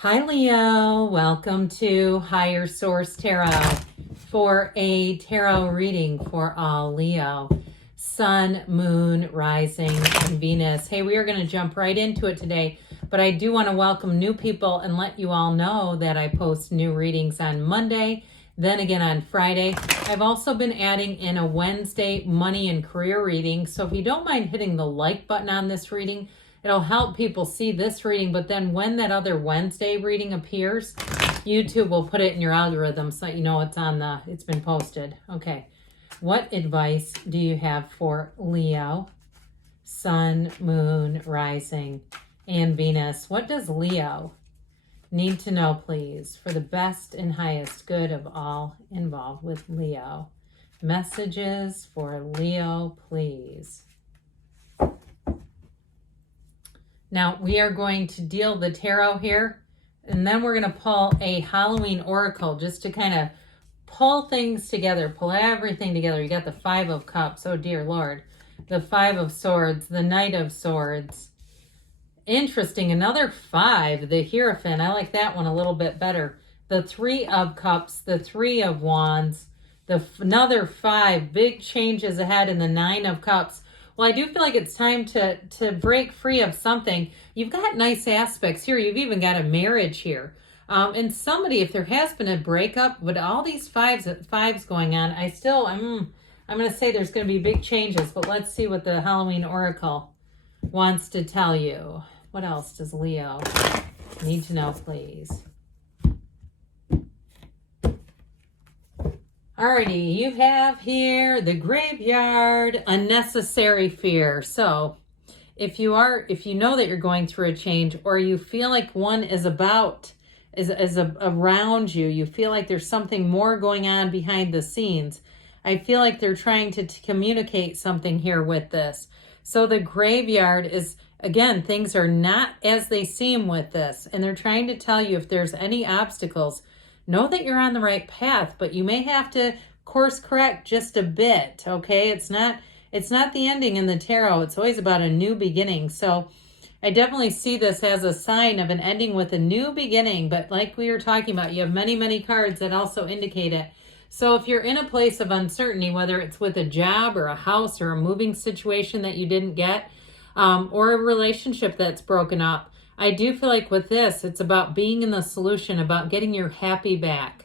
Hi, Leo. Welcome to Higher Source Tarot for a tarot reading for all Leo, Sun, Moon, Rising, and Venus. Hey, we are going to jump right into it today, but I do want to welcome new people and let you all know that I post new readings on Monday, then again on Friday. I've also been adding in a Wednesday money and career reading, so if you don't mind hitting the like button on this reading, it'll help people see this reading, but then when that other Wednesday reading appears, YouTube will put it in your algorithm so you know it's been posted. Okay. What advice do you have for Leo, Sun, Moon, Rising, and Venus? What does Leo need to know, please, for the best and highest good of all involved with Leo? Messages for Leo, please. Now, we are going to deal the tarot here, and then we're going to pull a Halloween oracle just to kind of pull things together, pull everything together. You got the Five of Cups, oh dear Lord, the Five of Swords, the Knight of Swords. Interesting, another five, the Hierophant. I like that one a little bit better. The Three of Cups, the Three of Wands, another five, big changes ahead in the Nine of Cups. Well, I do feel like it's time to break free of something. You've got nice aspects here. You've even got a marriage here. And somebody, if there has been a breakup, with all these fives going on, I'm going to say there's going to be big changes. But let's see what the Halloween Oracle wants to tell you. What else does Leo need to know, please? Alrighty, you have here the Graveyard, unnecessary fear. So if you know that you're going through a change, or you feel like one is around you, you feel like there's something more going on behind the scenes. I feel like they're trying to communicate something here with this. So the Graveyard is, again, things are not as they seem with this, and they're trying to tell you if there's any obstacles, know that you're on the right path, but you may have to course correct just a bit, okay? It's not the ending in the tarot. It's always about a new beginning. So I definitely see this as a sign of an ending with a new beginning, but like we were talking about, you have many, many cards that also indicate it. So if you're in a place of uncertainty, whether it's with a job or a house or a moving situation that you didn't get, or a relationship that's broken up, I do feel like with this, it's about being in the solution, about getting your happy back,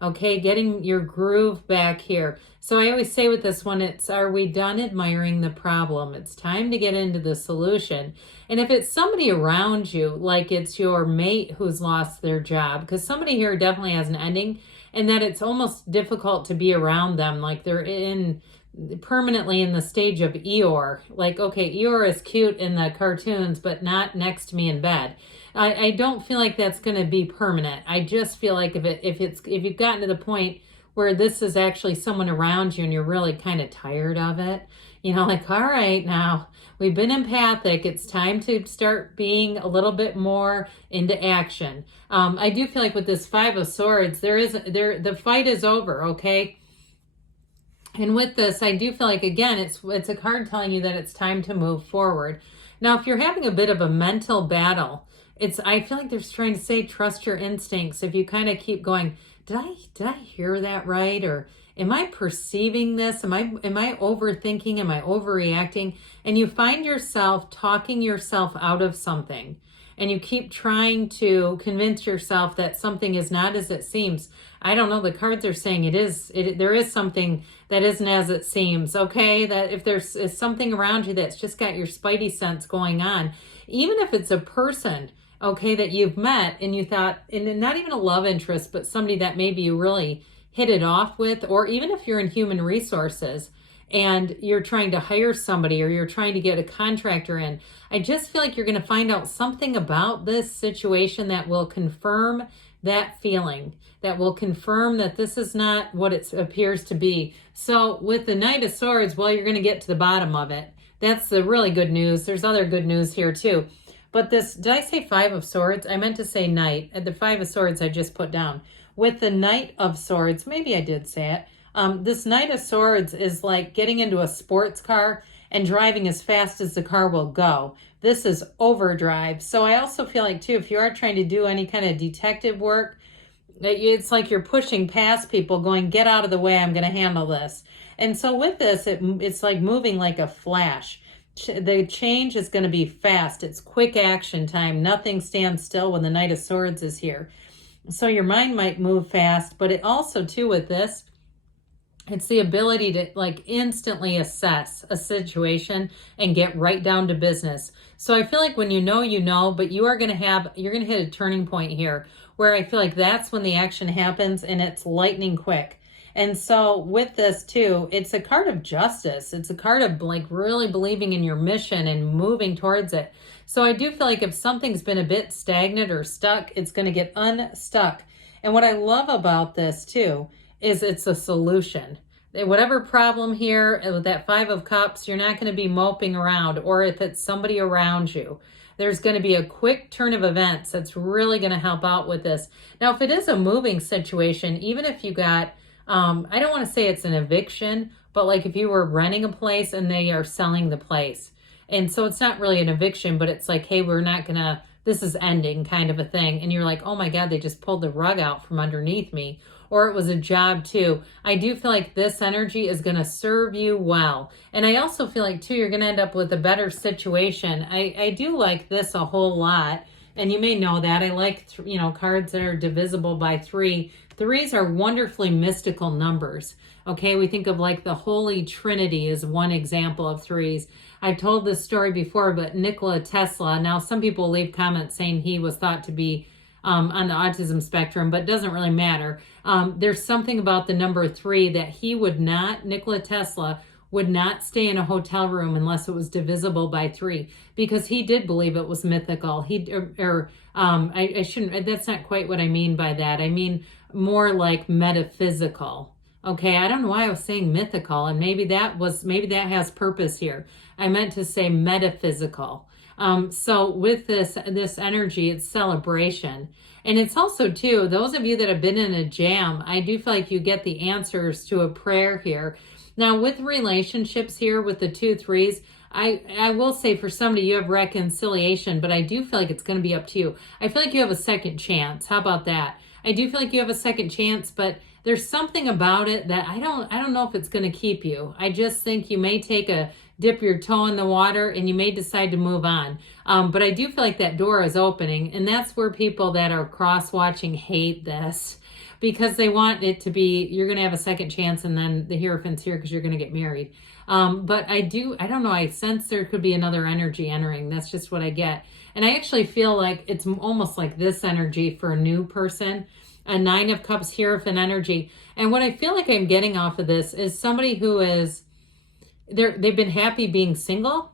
okay? Getting your groove back here. So I always say with this one, are we done admiring the problem? It's time to get into the solution. And if it's somebody around you, like it's your mate who's lost their job, because somebody here definitely has an ending, and that it's almost difficult to be around them, like they're permanently in the stage of Eeyore. Like, okay, Eeyore is cute in the cartoons, but not next to me in bed. I don't feel like that's going to be permanent. I just feel like if you've gotten to the point where this is actually someone around you and you're really kind of tired of it, like, all right, now we've been empathic. It's time to start being a little bit more into action. I do feel like with this Five of Swords, the fight is over, okay? And with this, I do feel like, again, it's a card telling you that it's time to move forward. Now, if you're having a bit of a mental battle, I feel like they're trying to say, trust your instincts. If you kind of keep going, did I hear that right? Or am I perceiving this? Am I overthinking? Am I overreacting? And you find yourself talking yourself out of something, and you keep trying to convince yourself that something is not as it seems. I don't know, the cards are saying there is something that isn't as it seems, okay? That if there's something around you that's just got your spidey sense going on, even if it's a person, okay, that you've met and you thought, and not even a love interest, but somebody that maybe you really hit it off with, or even if you're in human resources and you're trying to hire somebody or you're trying to get a contractor in, I just feel like you're going to find out something about this situation that will confirm that feeling, that will confirm that this is not what it appears to be. So with the Knight of Swords, well, you're going to get to the bottom of it. That's the really good news. There's other good news here too. But this, did I say Five of Swords? I meant to say Knight. The Five of Swords I just put down. With the Knight of Swords, maybe I did say it. This Knight of Swords is like getting into a sports car and driving as fast as the car will go. This is overdrive. So I also feel like too, if you are trying to do any kind of detective work, it's like you're pushing past people going, get out of the way, I'm going to handle this. And so with this, it's like moving like a flash. The change is going to be fast. It's quick action time. Nothing stands still when the Knight of Swords is here. So your mind might move fast, but it also too with this, it's the ability to like instantly assess a situation and get right down to business. So I feel like when you know, but you're going to hit a turning point here where I feel like that's when the action happens and it's lightning quick. And so with this too, it's a card of justice. It's a card of like really believing in your mission and moving towards it. So I do feel like if something's been a bit stagnant or stuck, it's going to get unstuck. And what I love about this too is it's a solution. Whatever problem here with that Five of Cups, you're not going to be moping around, or if it's somebody around you. There's going to be a quick turn of events that's really going to help out with this. Now, if it is a moving situation, even if you got, I don't want to say it's an eviction, but like if you were renting a place and they are selling the place. And so it's not really an eviction, but it's like, hey, this is ending kind of a thing. And you're like, oh my God, they just pulled the rug out from underneath me. Or it was a job too. I do feel like this energy is going to serve you well. And I also feel like too, you're going to end up with a better situation. I do like this a whole lot. And you may know that. I like, cards that are divisible by 3. 3s are wonderfully mystical numbers. Okay, we think of like the Holy Trinity is one example of 3s. I've told this story before, but Nikola Tesla, now some people leave comments saying he was thought to be on the autism spectrum, but it doesn't really matter. There's something about the number 3 that Nikola Tesla would not stay in a hotel room unless it was divisible by 3, because he did believe it was mythical. I shouldn't, that's not quite what I mean by that. I mean more like metaphysical. Okay, I don't know why I was saying mythical, and maybe that has purpose here. I meant to say metaphysical. So with this energy, it's celebration. And it's also too, those of you that have been in a jam, I do feel like you get the answers to a prayer here. Now with relationships here with the 2 3s, I will say for somebody you have reconciliation, but I do feel like it's going to be up to you. I feel like you have a second chance. How about that? I do feel like you have a second chance, but there's something about it that I don't know if it's going to keep you. I just think you may dip your toe in the water and you may decide to move on. But I do feel like that door is opening, and that's where people that are cross-watching hate this, because they want it to be, you're going to have a second chance and then the Hierophant's here because you're going to get married. But I don't know, I sense there could be another energy entering. That's just what I get. And I actually feel like it's almost like this energy for a new person, a 9 of Cups Hierophant energy. And what I feel like I'm getting off of this is somebody who is, they've been happy being single.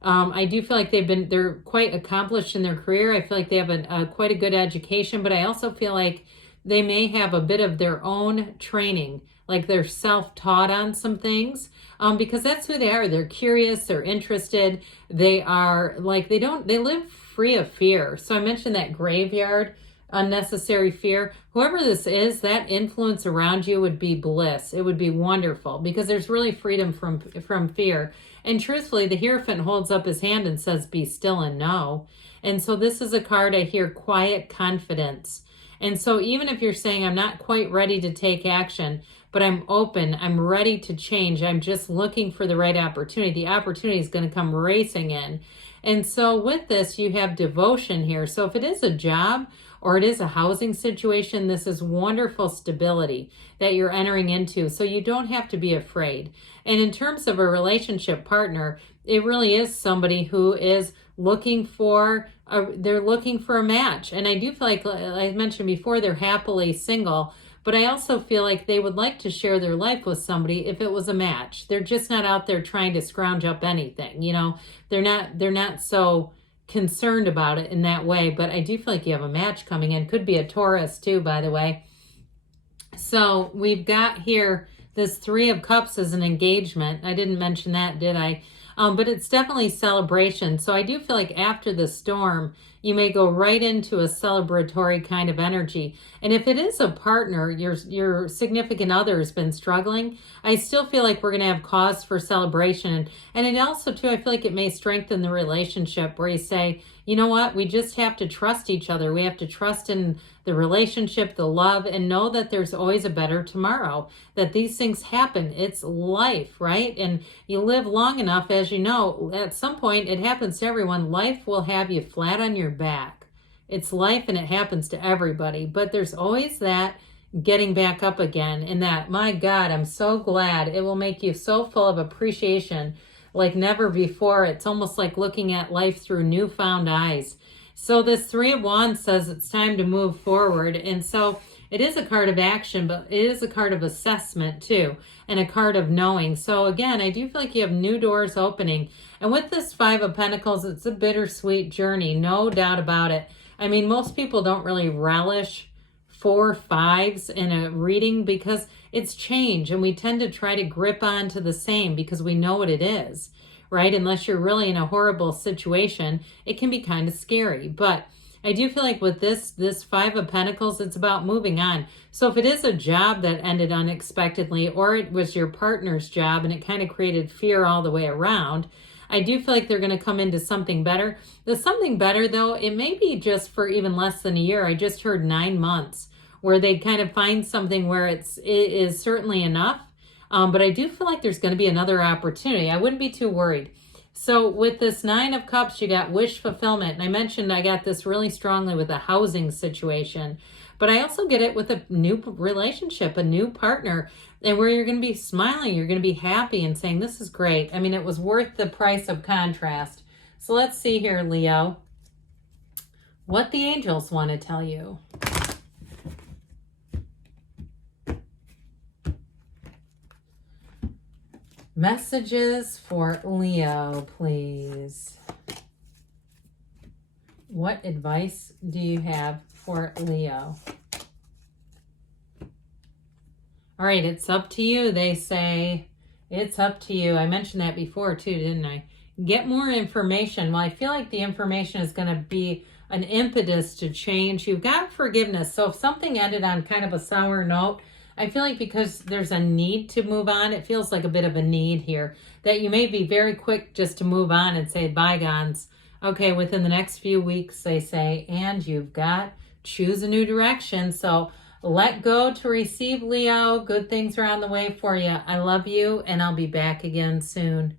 I do feel like they're quite accomplished in their career. I feel like they have quite a good education, but I also feel like they may have a bit of their own training, like they're self-taught on some things, because that's who they are. They're curious, they're interested, they live free of fear. So I mentioned that graveyard, unnecessary fear. Whoever this is, that influence around you would be bliss. It would be wonderful, because there's really freedom from fear. And truthfully, the Hierophant holds up his hand and says, be still and know. And so this is a card I hear, quiet confidence. And so even if you're saying, I'm not quite ready to take action, but I'm open, I'm ready to change, I'm just looking for the right opportunity, the opportunity is going to come racing in. And so with this, you have devotion here. So if it is a job or it is a housing situation, this is wonderful stability that you're entering into. So you don't have to be afraid. And in terms of a relationship partner, it really is somebody who is looking for a match. And I do feel like I mentioned before, they're happily single, but I also feel like they would like to share their life with somebody if it was a match. They're just not out there trying to scrounge up anything, they're not so concerned about it in that way. But I do feel like you have a match coming in. Could be a Taurus too, by the way. So we've got here this 3 of Cups as an engagement. I didn't mention that, did I? But it's definitely celebration. So I do feel like after the storm, You may go right into a celebratory kind of energy. And if it is a partner, your significant other has been struggling, I still feel like we're going to have cause for celebration. And it also, too, I feel like it may strengthen the relationship where you say, you know what, we just have to trust each other. We have to trust in the relationship, the love, and know that there's always a better tomorrow, that these things happen. It's life, right? And you live long enough, as you know, at some point, it happens to everyone. Life will have you flat on your back. It's life and it happens to everybody, but there's always that getting back up again, and that, my God, I'm so glad. It will make you so full of appreciation like never before. It's almost like looking at life through newfound eyes. So this Three of Wands says it's time to move forward. And so it is a card of action, but it is a card of assessment too, and a card of knowing. So again, I do feel like you have new doors opening. And with this Five of Pentacles, it's a bittersweet journey, no doubt about it. I mean, most people don't really relish 4 5s in a reading because it's change, and we tend to try to grip on to the same because we know what it is, right? Unless you're really in a horrible situation, it can be kind of scary. But I do feel like with this Five of Pentacles, it's about moving on. So if it is a job that ended unexpectedly, or it was your partner's job and it kind of created fear all the way around, I do feel like they're going to come into something better. The something better, though, it may be just for even less than a year. I just heard 9 months, where they kind of find something where it is certainly enough. But I do feel like there's going to be another opportunity. I wouldn't be too worried. So with this Nine of Cups, you got wish fulfillment. And I mentioned I got this really strongly with a housing situation. But I also get it with a new relationship, a new partner, and where you're going to be smiling, you're going to be happy and saying, this is great. I mean, it was worth the price of contrast. So let's see here, Leo, what the angels want to tell you. Messages for Leo, please. What advice do you have for Leo? All right, it's up to you, they say. It's up to you. I mentioned that before too, didn't I? Get more information. Well, I feel like the information is going to be an impetus to change. You've got forgiveness. So if something ended on kind of a sour note, I feel like because there's a need to move on, it feels like a bit of a need here, that you may be very quick just to move on and say bygones. Okay, within the next few weeks, they say, and you've got choose a new direction. So let go to receive, Leo. Good things are on the way for you. I love you, and I'll be back again soon.